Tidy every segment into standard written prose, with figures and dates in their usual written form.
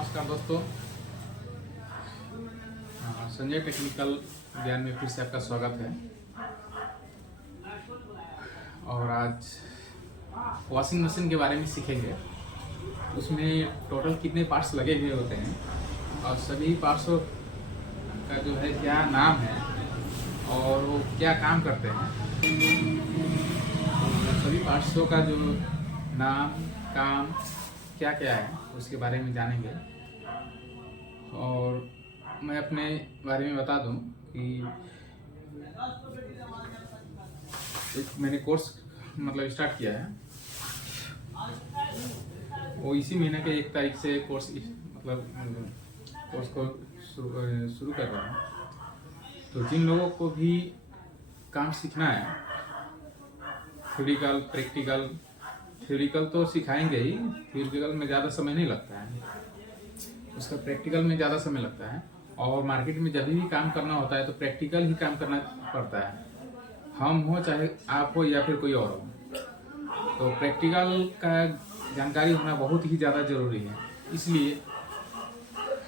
नमस्कार दोस्तों। संजय टेक्निकल ज्ञान में फिर से आपका स्वागत है। और आज वॉशिंग मशीन के बारे में सीखेंगे। उसमें टोटल कितने पार्ट्स लगे हुए होते हैं और सभी पार्ट्सों का जो है क्या नाम है और वो क्या काम करते हैं। तो सभी पार्ट्सों का जो नाम, काम क्या क्या है उसके बारे में जानेंगे। और मैं अपने बारे में बता दूं कि मैंने कोर्स स्टार्ट किया है। वो इसी महीने के 1 तारीख से कोर्स को शुरू कर रहा हूँ। तो जिन लोगों को भी काम सीखना है, थ्योरिकल तो सिखाएंगे ही। थ्योरिकल में ज़्यादा समय नहीं लगता है, उसका प्रैक्टिकल में ज़्यादा समय लगता है। और मार्केट में जब भी काम करना होता है तो प्रैक्टिकल ही काम करना पड़ता है, हम हो चाहे आप हो या फिर कोई और हो। तो प्रैक्टिकल का जानकारी होना बहुत ही ज़्यादा ज़रूरी है, इसलिए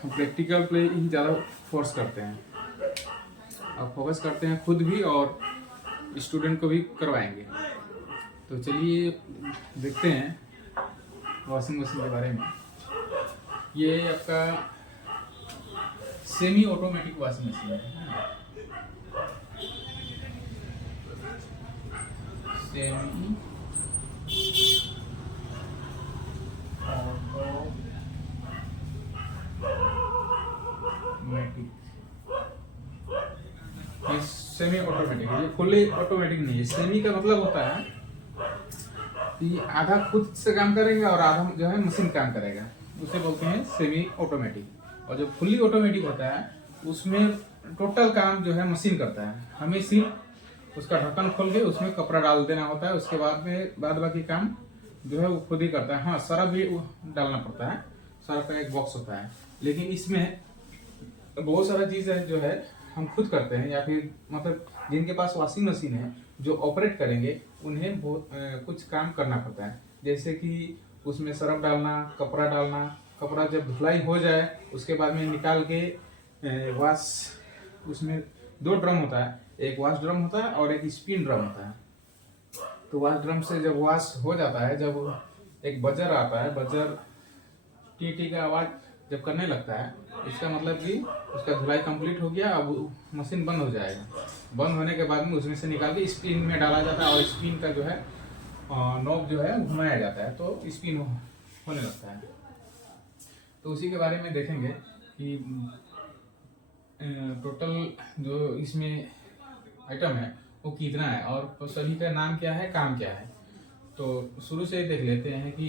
हम प्रैक्टिकल पे ही ज़्यादा फोर्स करते हैं और फोकस करते हैं खुद भी और स्टूडेंट को भी करवाएंगे। तो चलिए देखते हैं वॉशिंग मशीन के बारे में। ये आपका सेमी ऑटोमेटिक वॉशिंग मशीन है। सेमी ऑटोमेटिक, ये सेमी ऑटोमेटिक है, ये फुल्ली ऑटोमेटिक नहीं है। सेमी का मतलब होता है कि आधा खुद से काम करेगा और आधा जो है मशीन काम करेगा, उसे बोलते हैं सेमी ऑटोमेटिक। और जो फुल्ली ऑटोमेटिक होता है उसमें टोटल काम जो है मशीन करता है, हमें सिर्फ उसका ढक्कन खोल के उसमें कपड़ा डाल देना होता है। उसके बाद में बाद बाकी काम जो है वो खुद ही करता है। हाँ, सरफ भी डालना पड़ता है, सरफ का एक बॉक्स होता है, लेकिन इसमें बहुत सारा चीज़ है जो है हम खुद करते हैं। या फिर जिनके पास वॉशिंग मशीन है जो ऑपरेट करेंगे उन्हें बहुत कुछ काम करना पड़ता है। जैसे कि उसमें सरफ डालना, कपड़ा डालना, कपड़ा जब धुलाई हो जाए उसके बाद में निकाल के वॉश, उसमें 2 ड्रम होता है, एक वॉश ड्रम होता है और एक स्पिन ड्रम होता है। तो वॉश ड्रम से जब वॉश हो जाता है, जब एक बजर आता है, बजर टी टी का आवाज़ जब करने लगता है, इसका मतलब कि उसका धुलाई कंप्लीट हो गया। अब मशीन बंद हो जाएगा। बंद होने के बाद में उसमें से निकाल के स्पिन में डाला जाता है और स्पिन का जो है नॉब जो है घुमाया जाता है तो स्पिन होने लगता है। तो उसी के बारे में देखेंगे कि टोटल जो इसमें आइटम है वो कितना है और सभी का नाम क्या है, काम क्या है। तो शुरू से ही देख लेते हैं कि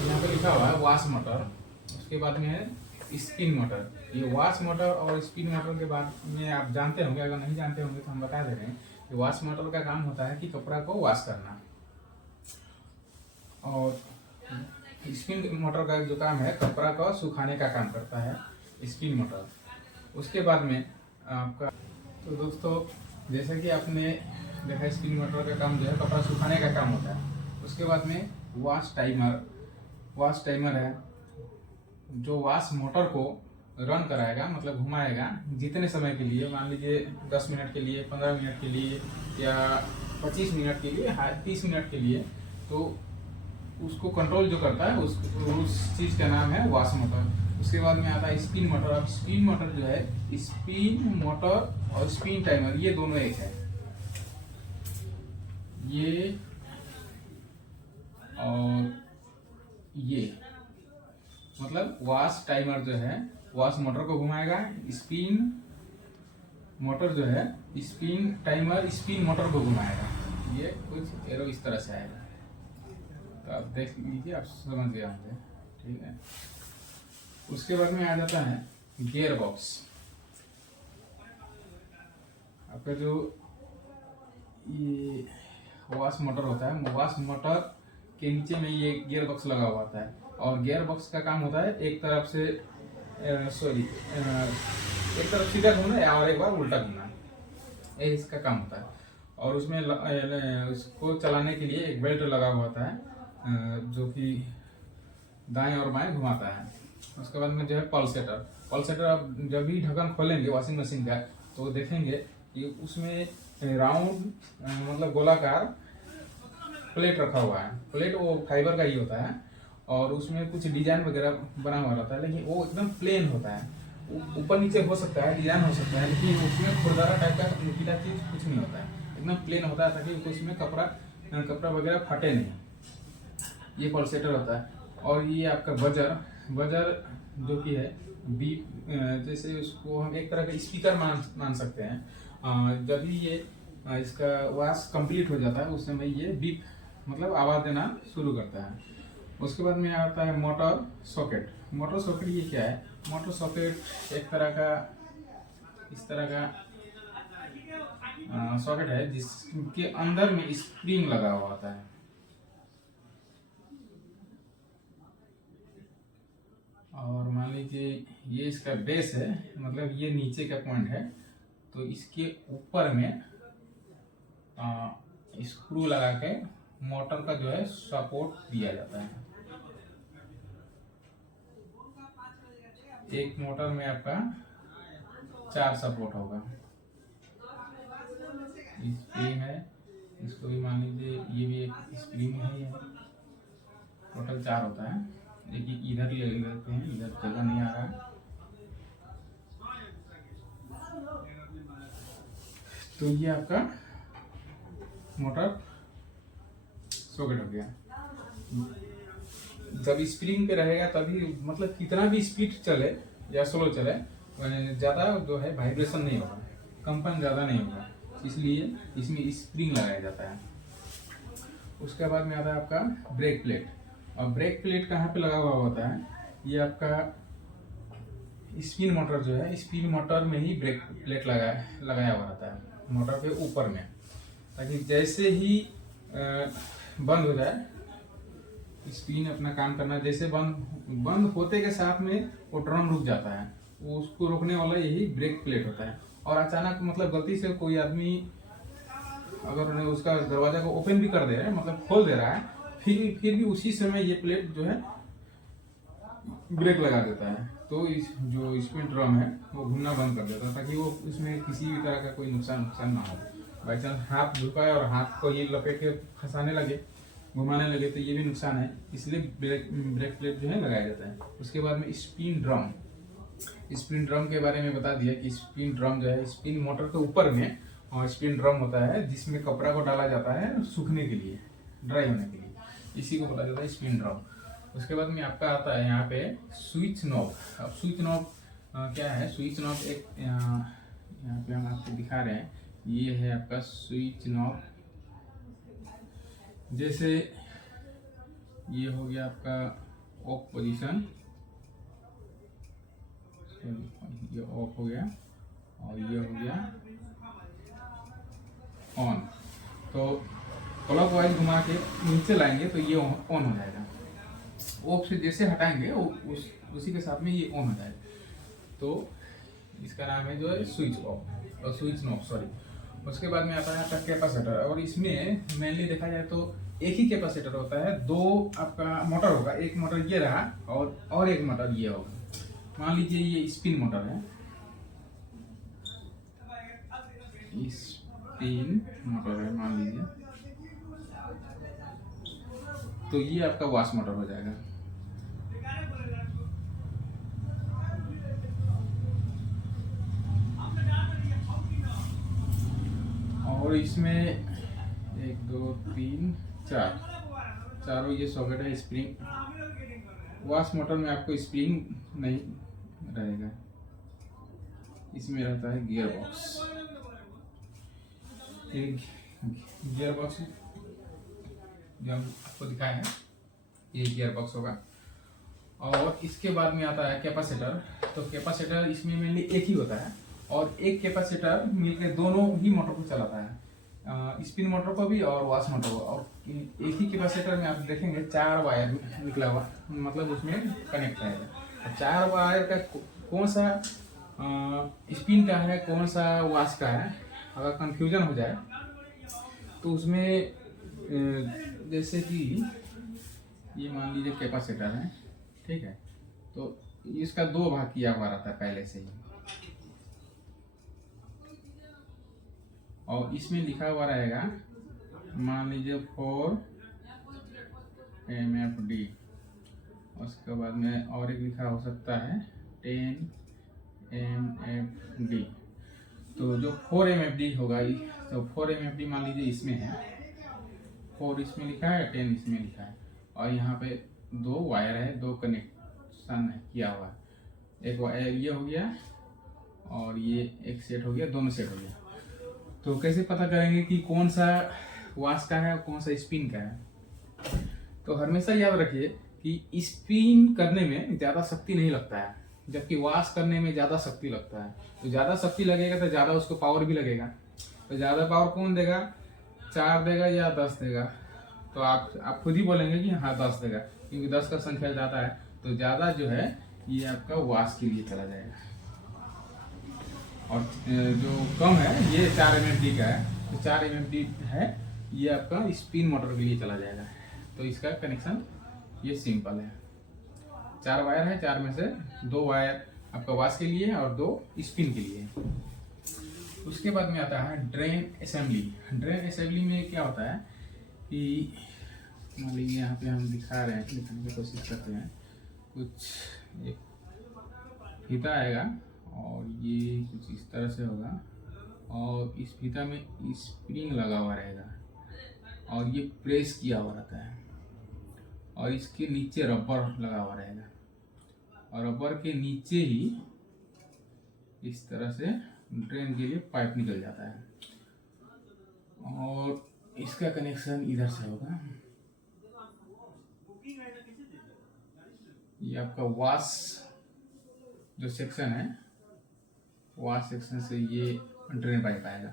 यहाँ पे लिखा हुआ है वॉश मोटर, उसके बाद में है स्पिन मोटर। ये वॉश मोटर और स्पिन मोटर के बाद में आप जानते होंगे, अगर नहीं जानते होंगे तो हम बता दे रहे हैं कि वॉश मोटर का काम होता है कि कपड़ा को वॉश करना, और स्पिन मोटर का जो काम है कपड़ा को सुखाने का काम करता है स्पिन मोटर। उसके बाद में आपका, तो दोस्तों जैसे कि आपने देखा स्पिन मोटर का काम जो है कपड़ा सुखाने का काम होता है। उसके बाद में वॉश टाइमर है जो वॉश मोटर को रन कराएगा, घुमाएगा जितने समय के लिए, मान लीजिए 10 मिनट के लिए, 15 मिनट के लिए या 25 मिनट के लिए, 30 मिनट के लिए। तो उसको कंट्रोल जो करता है उस चीज़ का नाम है वॉश मोटर। उसके बाद में आता है स्पिन मोटर। अब स्पिन मोटर जो है, स्पिन मोटर और स्पिन टाइमर ये दोनों एक है, ये और ये वॉश टाइमर जो है वॉश मोटर को घुमाएगा, स्पिन मोटर जो है स्पिन टाइमर स्पिन मोटर को घुमाएगा। ये कुछ एरो इस तरह से आएगा, तो आप देख लीजिए, आप समझ गए होंगे, ठीक है। उसके बाद में आ जाता है गियर बॉक्स। आपका जो ये वॉश मोटर होता है, वॉश मोटर के नीचे में ये गियर बॉक्स लगा हुआ होता है, और गियर बॉक्स का काम होता है एक तरफ सीधा घूमना और एक बार उल्टा घूमना, ये इसका काम होता है। और उसमें उसको चलाने के लिए एक बेल्ट लगा हुआ होता है, जो कि दाएं और बाएं घुमाता है। उसके बाद में जो है पल्सेटर। पल्सेटर आप जब भी ढक्कन खोलेंगे वॉशिंग मशीन का तो देखेंगे कि उसमें राउंड मतलब गोलाकार प्लेट रखा हुआ है। प्लेट वो फाइबर का ही होता है और उसमें कुछ डिजाइन वगैरह बना हुआ रहता है, लेकिन वो एकदम प्लेन होता है। ऊपर नीचे हो सकता है, डिजाइन हो सकता है, लेकिन उसमें खुरदारा टाइप का नुकीला चीज कुछ नहीं होता है, एकदम प्लेन होता है ताकि उसमें कपड़ा वगैरह फटे नहीं। ये पल्सेटर होता है। और ये आपका बजर जो कि है बीप, जैसे उसको हम एक तरह का स्पीकर मान सकते हैं। जब भी ये इसका वॉश कंप्लीट हो जाता है उस समय ये बीप मतलब आवाज देना शुरू करता है। उसके बाद में आता है मोटर सॉकेट। मोटर सॉकेट ये क्या है? मोटर सॉकेट एक तरह का इस तरह का सॉकेट है जिसके अंदर में स्प्रिंग लगा हुआ होता है। और मान लीजिए ये इसका बेस है, मतलब ये नीचे का पॉइंट है, तो इसके ऊपर में स्क्रू लगा के मोटर का जो है सपोर्ट दिया जाता है। एक मोटर में आपका 4 सपोर्ट होगा। स्प्रिंग है, इसको भी मान लीजिए ये भी एक स्प्रिंग है, टोटल 4 होता है। देखिए इधर ले लेते हैं, इधर जगह नहीं आ रहा है, तो ये आपका मोटर सॉकेट हो गया। जब स्प्रिंग पे रहेगा तभी मतलब कितना भी स्पीड चले या स्लो चले ज़्यादा जो है वाइब्रेशन नहीं होगा, कंपन ज़्यादा नहीं होगा, इसलिए इसमें स्प्रिंग लगाया जाता है। उसके बाद में आता है आपका ब्रेक प्लेट। और ब्रेक प्लेट कहाँ पे लगा हुआ होता है? ये आपका स्पिन मोटर जो है, स्पिन मोटर में ही ब्रेक प्लेट लगाया हुआ रहता है मोटर के ऊपर में, ताकि जैसे ही बंद हो जाए स्पिन अपना काम करना, जैसे बंद होते के साथ में वो ड्रम रुक जाता है, वो उसको रोकने वाला यही ब्रेक प्लेट होता है। और अचानक मतलब गलती से कोई आदमी अगर उसका दरवाजा को ओपन भी कर दे रहा है, मतलब खोल दे रहा है, फिर भी उसी समय ये प्लेट जो है ब्रेक लगा देता है, तो इस जो स्पिन ड्रम है वो घूमना बंद कर देता है, ताकि वो उसमें किसी भी तरह का कोई नुकसान ना हो। बाई चांस हाथ झुकाए और हाथ को ये लपेट के फंसाने लगे, घुमाने लगे, तो ये भी नुकसान है, इसलिए ब्रेक प्लेट जो है लगाया जाता है। उसके बाद में स्पिन ड्रम के बारे में बता दिया कि स्पिन ड्रम जो है स्पिन मोटर के ऊपर में और स्पिन ड्रम होता है जिसमें कपड़ा को डाला जाता है सूखने के लिए, ड्राई होने के लिए, इसी को बोला जाता है स्पिन ड्रम। उसके बाद में आपका आता है यहाँ पे स्विच नॉब। अब स्विच नॉब क्या है? स्विच नॉब एक यहाँ पे हम आपको दिखा रहे हैं, ये है आपका स्विच नॉब। जैसे ये हो गया आपका ऑफ पोजीशन, ये ऑफ हो गया, और ये हो गया ऑन। तो क्लॉकवाइज घुमा के नीचे लाएंगे तो ये ऑन हो जाएगा। ऑफ से जैसे हटाएंगे उसी के साथ में ये ऑन हो जाएगा। तो इसका नाम है जो है स्विच ऑफ और स्विच नॉब, सॉरी। उसके बाद में आता है आपका कैपेसिटर। और इसमें मेनली देखा जाए तो एक ही कैपेसिटर होता है, 2 आपका मोटर होगा, एक मोटर ये रहा और एक मोटर ये होगा। मान लीजिए ये स्पिन मोटर है, स्पिन मोटर है मान लीजिए, तो ये आपका वॉश मोटर हो जाएगा। और इसमें 1 2 3 4 चारों ये सॉकेट है। स्प्रिंग वॉश मोटर में आपको स्प्रिंग नहीं रहेगा, इसमें रहता है गियर बॉक्स। एक गियर बॉक्स जो हम आपको दिखाए हैं, ये गियर बॉक्स होगा। और इसके बाद में आता है कैपेसिटर। तो कैपेसिटर इसमें मेनली एक ही होता है, और एक कैपेसिटर मिलकर दोनों ही मोटर को चलाता है, स्पिन मोटर को भी और वॉश मोटर को। और एक ही कैपेसिटर में आप देखेंगे 4 वायर निकला हुआ, मतलब उसमें कनेक्ट रहेगा। 4 वायर का कौन सा स्पिन का है, कौन सा वॉश का है, अगर कंफ्यूजन हो जाए तो उसमें जैसे कि ये मान लीजिए कैपेसिटर है, ठीक है। तो इसका दो भाग किया हुआ रहता है पहले से ही, और इसमें लिखा हुआ रहेगा, मान लीजिए 4 MFD, उसके बाद में और एक लिखा हो सकता है 10 MFD। तो जो 4 MFD होगा, तो 4 MFD मान लीजिए इसमें है, 4 इसमें लिखा है, 10 इसमें लिखा है, और यहाँ पे दो वायर है, दो कनेक्शन किया हुआ है, एक वायर ये हो गया और ये एक सेट हो गया, दोनों सेट हो गया। तो कैसे पता करेंगे कि कौन सा वाश का है और कौन सा स्पिन का है? तो हमेशा याद रखिए कि स्पिन करने में ज़्यादा शक्ति नहीं लगता है, जबकि वॉश करने में ज़्यादा शक्ति लगता है। तो ज़्यादा शक्ति लगेगा तो ज़्यादा उसको पावर भी लगेगा। तो ज़्यादा पावर कौन देगा, 4 देगा या 10 देगा? तो आप खुद ही बोलेंगे कि हाँ 10 देगा, क्योंकि 10 का संख्या ज़्यादा है, तो ज़्यादा जो है ये आपका वॉश के लिए चला जाएगा, और जो कम है ये 4 MFD का है, तो 4 MFD है ये आपका स्पिन मोटर के लिए चला जाएगा। तो इसका कनेक्शन ये सिंपल है, 4 वायर है, 4 में से 2 वायर आपका वॉश के लिए और 2 स्पिन के लिए। उसके बाद में आता है ड्रेन असेंबली। ड्रेन असेंबली में क्या होता है कि मान लीजिए यहाँ पे हम दिखा रहे हैं, दिखाने की कोशिश करते हैं, कुछ एक फीता आएगा और ये कुछ इस तरह से होगा, और इस फीता में स्प्रिंग लगा हुआ रहेगा और ये प्रेस किया हुआ रहता है, और इसके नीचे रबर लगा हुआ रहेगा, और रबर के नीचे ही इस तरह से ड्रेन के लिए पाइप निकल जाता है, और इसका कनेक्शन इधर से होगा। ये आपका वॉश जो सेक्शन है, वॉश सेक्शन से ये ड्रेन पाइप आएगा।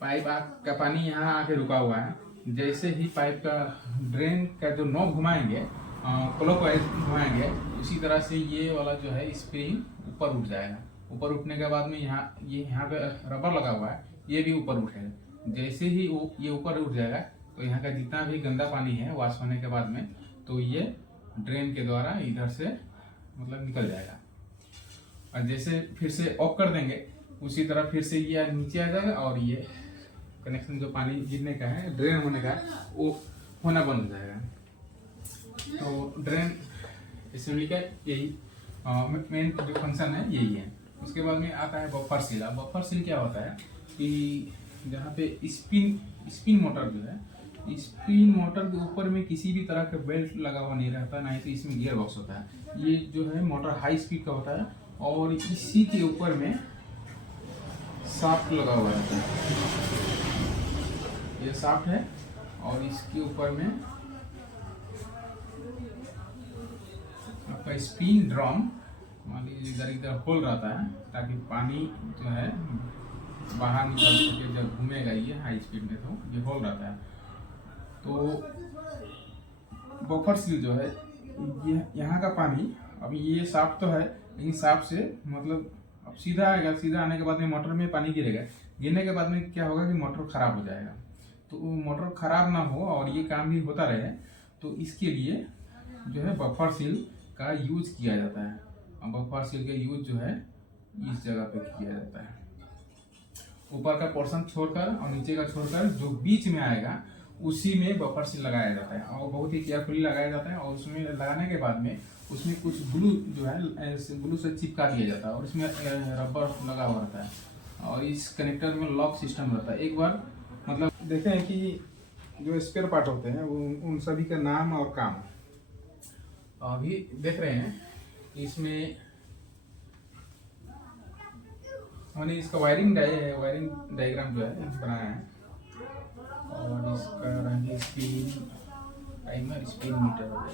पाइप का पानी यहाँ आके रुका हुआ है, जैसे ही पाइप का ड्रेन का जो नॉब घुमाएंगे, क्लॉकवाइज घुमाएंगे, उसी तरह से ये वाला जो है स्प्रिंग ऊपर उठ जाएगा। ऊपर उठने के बाद में यहाँ पे रबर लगा हुआ है, ये भी ऊपर उठेगा। जैसे ही ये ऊपर उठ जाएगा तो यहाँ का जितना भी गंदा पानी है वॉश होने के बाद में, तो ये ड्रेन के द्वारा इधर से मतलब निकल जाएगा, और जैसे फिर से ऑफ कर देंगे उसी तरह फिर से ये नीचे आ जाएगा, और ये कनेक्शन जो पानी गिरने का है, ड्रेन होने का है, वो होना बंद हो जाएगा। तो ड्रेन असेंबली का यही मेन जो फंक्शन है यही है। उसके बाद में आता है बफर सील। अब बफर सील क्या होता है कि जहाँ पे स्पिन मोटर जो है, स्पिन मोटर के ऊपर में किसी भी तरह का बेल्ट लगा हुआ नहीं रहता, ना ही तो इसमें गियर बॉक्स होता है। ये जो है मोटर हाई स्पीड का होता है, और इसी के ऊपर में शाफ्ट लगा हुआ रहता है, ये शाफ्ट है, और इसके ऊपर में आपका स्पिन ड्रम, मान लीजिए इधर इधर होल रहता है, ताकि पानी जो है बाहर निकल सके जब घूमेगा ये हाई स्पीड में, तो ये होल रहता है। तो बफर सील जो है, ये यहाँ का पानी, अभी ये साफ तो है, लेकिन साफ से मतलब अब सीधा आएगा, सीधा आने के बाद में मोटर में पानी गिरेगा, गिरने के बाद में क्या होगा कि मोटर खराब हो जाएगा। तो मोटर खराब ना हो और ये काम भी होता रहे, तो इसके लिए जो है बफर सील का यूज किया जाता है। और बफर सील का यूज जो है इस जगह पे किया जाता है, ऊपर का पोर्शन छोड़कर और नीचे का छोड़कर जो बीच में आएगा उसी में बफर सील लगाया जाता है, और बहुत ही केयरफुली लगाया जाता है। और उसमें लगाने के बाद में उसमें कुछ ग्लू जो है ग्लू से चिपका दिया जाता है, और इसमें रबर लगा हुआ रहता है, और इस कनेक्टर में लॉक सिस्टम रहता है। एक बार मतलब देखें हैं कि जो स्पेयर पार्ट होते हैं वो उन सभी का नाम और काम अभी देख रहे हैं। इसमें हमने इसका वायरिंग डायग्राम जो है बनाया है, और इसका रंग स्पिन टाइमर, स्पिन मीटर हो गया,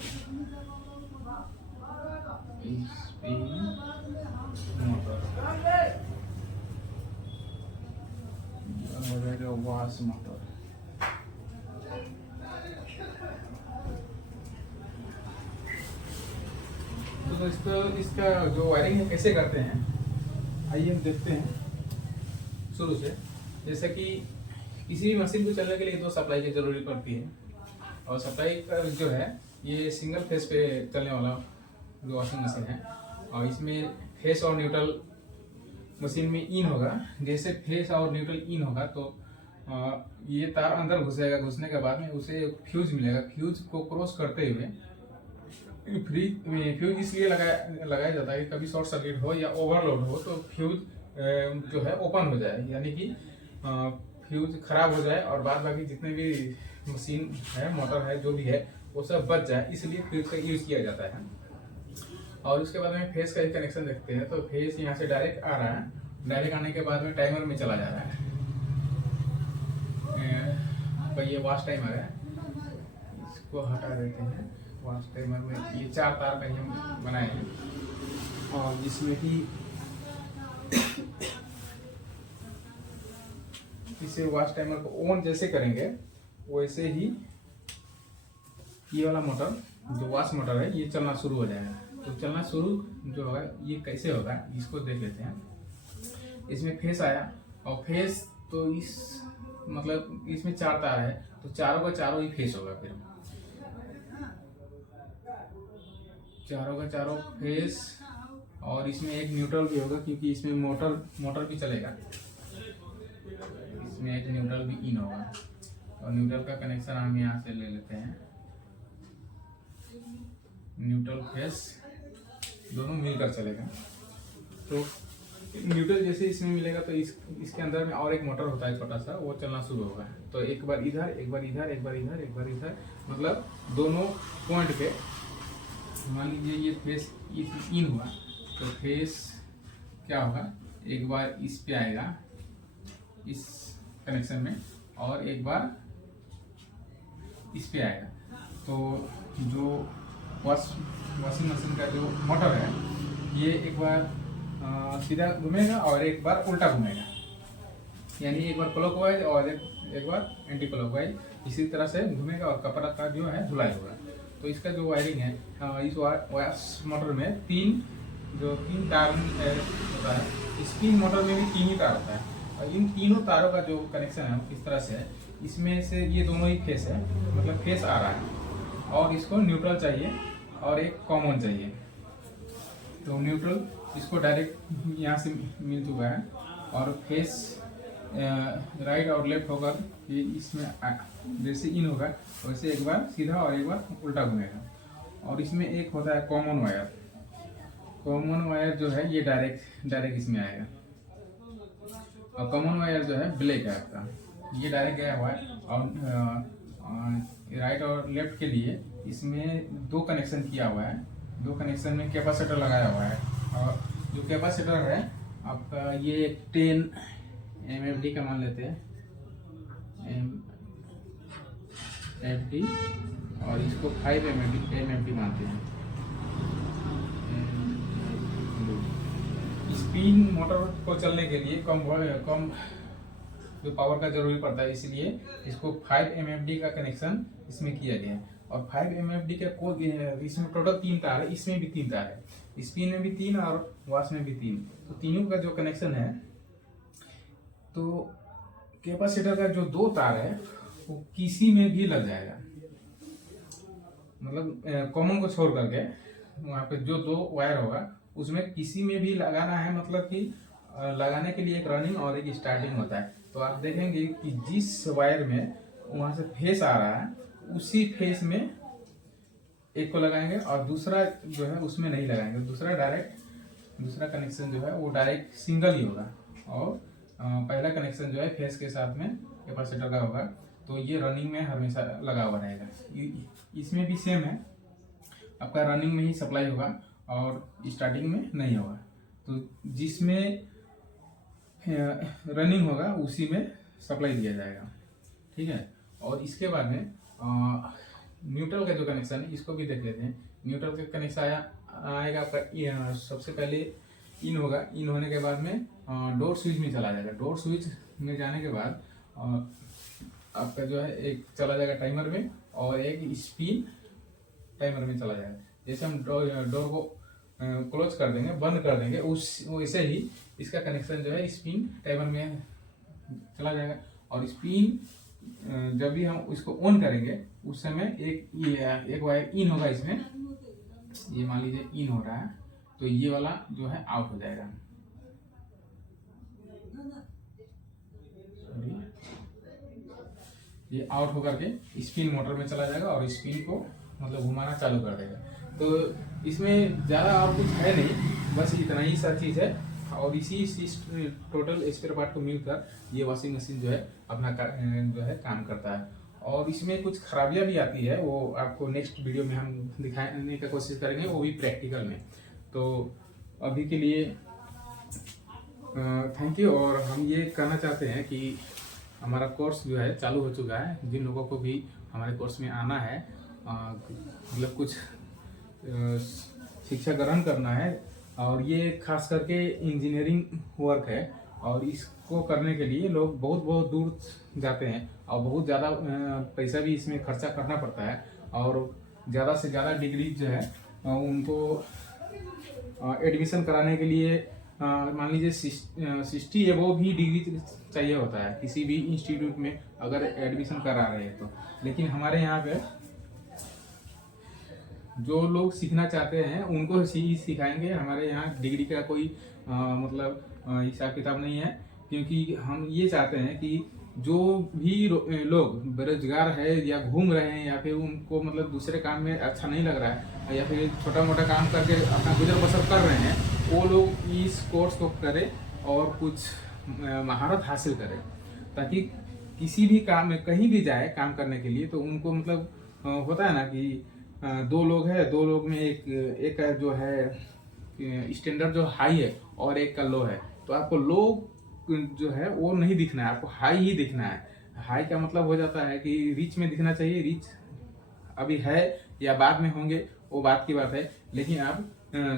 स्पिन मोटर हो जाएगा, वॉश मोटर। तो दोस्तों इसका जो वायरिंग है कैसे करते हैं, आइए हम देखते हैं शुरू से। जैसे कि किसी भी मशीन को चलने के लिए 2 सप्लाई की जरूरत पड़ती है, और सप्लाई का जो है ये सिंगल फेस पे चलने वाला जो वॉशिंग मशीन है, और इसमें फेस और न्यूट्रल मशीन में इन होगा। जैसे फेस और न्यूट्रल इन होगा तो ये तार अंदर घुसेगा, घुसने के बाद में उसे फ्यूज मिलेगा। फ्यूज को क्रॉस करते हुए फ्यूज इसलिए लगाया जाता है कि कभी शॉर्ट सर्किट हो या ओवरलोड हो तो फ्यूज जो है ओपन हो जाए, यानी कि फ्यूज खराब हो जाए और बाद बाकी जितने भी मशीन है, मोटर है, जो भी है वो सब बच जाए, इसलिए फ्यूज का यूज किया जाता है। और उसके बाद में फेस का ही कनेक्शन देखते हैं। तो फेस यहाँ से डायरेक्ट आ रहा है, डायरेक्ट आने के बाद में टाइमर में चला जा रहा है। भाई ये वॉच टाइमर है, इसको हटा देते हैं। वॉच टाइमर में ये 4 तार का ही हम बनाए हैं, और जिसमें कि इसे वॉच टाइमर को ऑन जैसे करेंगे वैसे ही ये वाला मोटर जो वॉच मोटर है ये चलना शुरू हो जाएगा। तो चलना शुरू जो होगा ये कैसे होगा इसको देख लेते हैं। इसमें फेस आया, और फेस तो इस मतलब इसमें 4 तार है तो चारों का चारों ही फेस होगा। फिर चारों का चारों फेस, और इसमें एक न्यूट्रल भी होगा क्योंकि इसमें मोटर भी चलेगा। इसमें एक न्यूट्रल भी इन होगा, और न्यूट्रल का कनेक्शन हम यहाँ से ले लेते हैं। न्यूट्रल फेस दोनों मिलकर चलेगा। तो न्यूट्रल जैसे इसमें मिलेगा तो इसके अंदर में और एक मोटर होता है छोटा सा, वो चलना शुरू होगा। तो एक बार इधर, एक बार इधर, एक बार इधर, एक बार इधर, मतलब दोनों पॉइंट पे। मान लीजिए ये फेस इन हुआ तो फेस क्या होगा, एक बार इस पे आएगा इस कनेक्शन में, और एक बार इस पे आएगा। तो जो वॉशिंग मशीन का जो मोटर है ये एक बार सीधा घूमेगा और एक बार उल्टा घूमेगा, यानी एक बार क्लॉकवाइज और एक बार एंटी क्लॉकवाइज, इसी तरह से घूमेगा और कपड़ा का जो है धुलाई होगा। तो इसका जो वायरिंग है, इस वॉश मोटर में 3 तार होता है। स्पिन मोटर में भी 3 ही तार होता है, और इन तीनों तारों का जो कनेक्शन है किस तरह से है, इसमें से ये दोनों ही फेस है, मतलब फेस आ रहा है, और इसको न्यूट्रल चाहिए और एक कॉमन चाहिए। तो न्यूट्रल इसको डायरेक्ट यहाँ से मिल चुका है, और फेस राइट और लेफ्ट होकर ये इसमें जैसे इन होगा वैसे एक बार सीधा और एक बार उल्टा घूमेगा। और इसमें एक होता है कॉमन वायर। कॉमन वायर जो है ये डायरेक्ट इसमें आएगा, और कॉमन वायर जो है ब्लैक है आपका, ये डायरेक्ट गया हुआ है। और राइट और लेफ्ट के लिए इसमें 2 कनेक्शन किया हुआ है। 2 कनेक्शन में कैपेसिटर लगाया हुआ है, और जो कैपेसिटर है आपका ये 10 MFD का मान लेते हैं, MFD, और इसको 5 MFD मानते हैं। स्पिन मोटर को चलने के लिए कम जो पावर का जरूरी पड़ता है, इसलिए इसको 5 MFD का कनेक्शन इसमें किया गया है। और 5 MFD का इसमें टोटल 3 तार है, इसमें भी 3 तार है, स्पिन में भी 3 और वॉश में भी 3। तो तीनों का जो कनेक्शन है, तो कैपेसिटर का जो 2 तार है वो किसी में भी लग जाएगा, मतलब कॉमन को छोड़ करके वहाँ पे जो 2 वायर होगा उसमें किसी में भी लगाना है। मतलब कि लगाने के लिए एक रनिंग और एक स्टार्टिंग होता है। तो आप देखेंगे कि जिस वायर में वहाँ से फेस आ रहा है उसी फेस में एक को लगाएंगे, और दूसरा जो है उसमें नहीं लगाएंगे। दूसरा कनेक्शन जो है वो डायरेक्ट सिंगल ही होगा, और पहला कनेक्शन जो है फेस के साथ में कैपेसिटर का होगा। तो ये रनिंग में हमेशा लगा हुआ रहेगा। इसमें भी सेम है, आपका रनिंग में ही सप्लाई होगा और स्टार्टिंग में नहीं होगा। तो जिसमें रनिंग होगा उसी में सप्लाई दिया जाएगा, ठीक है। और इसके बाद में न्यूट्रल का जो कनेक्शन है इसको भी देख लेते हैं। न्यूट्रल का कनेक्शन आएगा आपका सबसे पहले इन होगा। इन होने के बाद में डोर स्विच में चला जाएगा। डोर स्विच में जाने के बाद आपका जो है एक चला जाएगा टाइमर में, और एक स्पिन टाइमर में चला जाएगा। जैसे हम डोर को क्लोज कर देंगे, बंद कर देंगे, वैसे ही इसका कनेक्शन जो है स्पिन टाइमर में चला जाएगा। और स्पिन जब भी हम इसको ऑन करेंगे उस समय एक वायर इन होगा इसमें, ये मान लीजिए इन हो रहा है, तो ये वाला जो है आउट हो जाएगा। ये आउट होकर के स्पिन मोटर में चला जाएगा और स्पिन को मतलब घुमाना चालू कर देगा। तो इसमें ज़्यादा और कुछ है नहीं, बस इतना ही सा चीज़ है। और इसी टोटल स्पेयर पार्ट को मिलकर ये वॉशिंग मशीन जो है अपना जो है काम करता है। और इसमें कुछ खराबियाँ भी आती है, वो आपको नेक्स्ट वीडियो में हम दिखाने का कोशिश करेंगे, वो भी प्रैक्टिकल में। तो अभी के लिए थैंक यू। और हम ये कहना चाहते हैं कि हमारा कोर्स जो है चालू हो चुका है। जिन लोगों को भी हमारे कोर्स में आना है, मतलब कुछ शिक्षा ग्रहण करना है, और ये खास करके इंजीनियरिंग वर्क है, और इसको करने के लिए लोग बहुत बहुत दूर जाते हैं और बहुत ज़्यादा पैसा भी इसमें खर्चा करना पड़ता है। और ज़्यादा से ज़्यादा डिग्री जो है उनको एडमिशन कराने के लिए मान लीजिए 60 एबो भी डिग्री चाहिए होता है किसी भी इंस्टीट्यूट में अगर एडमिशन करा रहे हैं तो। लेकिन हमारे यहाँ पे जो लोग सीखना चाहते हैं उनको सिखाएंगे। हमारे यहाँ डिग्री का कोई मतलब हिसाब किताब नहीं है, क्योंकि हम ये चाहते हैं कि जो भी लोग बेरोजगार है या घूम रहे हैं या फिर उनको मतलब दूसरे काम में अच्छा नहीं लग रहा है या फिर छोटा मोटा काम करके अपना गुजर बसर कर रहे हैं, वो लोग इस कोर्स को करें और कुछ महारत हासिल करें, ताकि किसी भी काम में कहीं भी जाए काम करने के लिए तो उनको मतलब होता है ना कि दो लोग हैं, दो लोग में एक जो है स्टैंडर्ड जो हाई है और एक का लो है, तो आपको लो जो है वो नहीं दिखना है, आपको हाई ही दिखना है। हाई का मतलब हो जाता है कि रिच में दिखना चाहिए। रिच अभी है या बाद में होंगे वो बात की बात है, लेकिन आप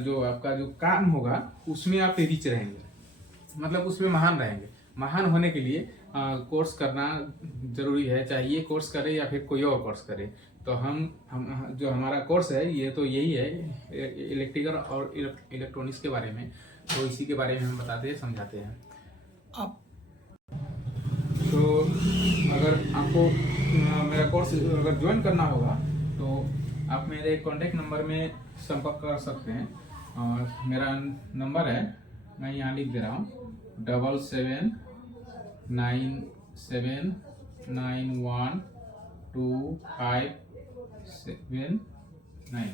जो आपका जो काम होगा उसमें आप रिच रहेंगे, मतलब उसमें महान रहेंगे। महान होने के लिए कोर्स करना जरूरी है, चाहे ये कोर्स करे या फिर कोई और कोर्स करे। तो हम जो हमारा कोर्स है ये तो यही है, इलेक्ट्रिकल और इलेक्ट्रॉनिक्स के बारे में। तो इसी के बारे में हम बताते हैं, समझाते हैं। अब तो अगर आपको मेरा कोर्स अगर ज्वाइन करना होगा तो आप मेरे कॉन्टेक्ट नंबर में संपर्क कर सकते हैं। और मेरा नंबर है, मैं यहाँ लिख दे रहा हूँ, 7797912579।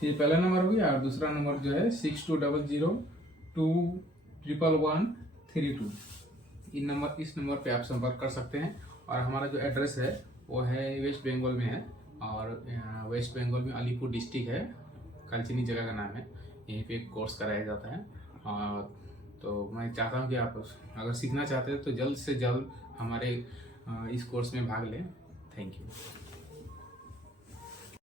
फिर पहला नंबर हो गया और दूसरा नंबर जो है 6200211132। इस नंबर पे आप संपर्क कर सकते हैं। और हमारा जो एड्रेस है वो है वेस्ट बंगाल में है, और वेस्ट बंगाल में अलीपुर डिस्ट्रिक्ट है, कालचिनी जगह का नाम है। यहीं पे कोर्स कराया जाता है। और तो मैं चाहता हूँ कि आप अगर सीखना चाहते हैं तो जल्द से जल्द हमारे इस कोर्स में भाग लें। Thank you.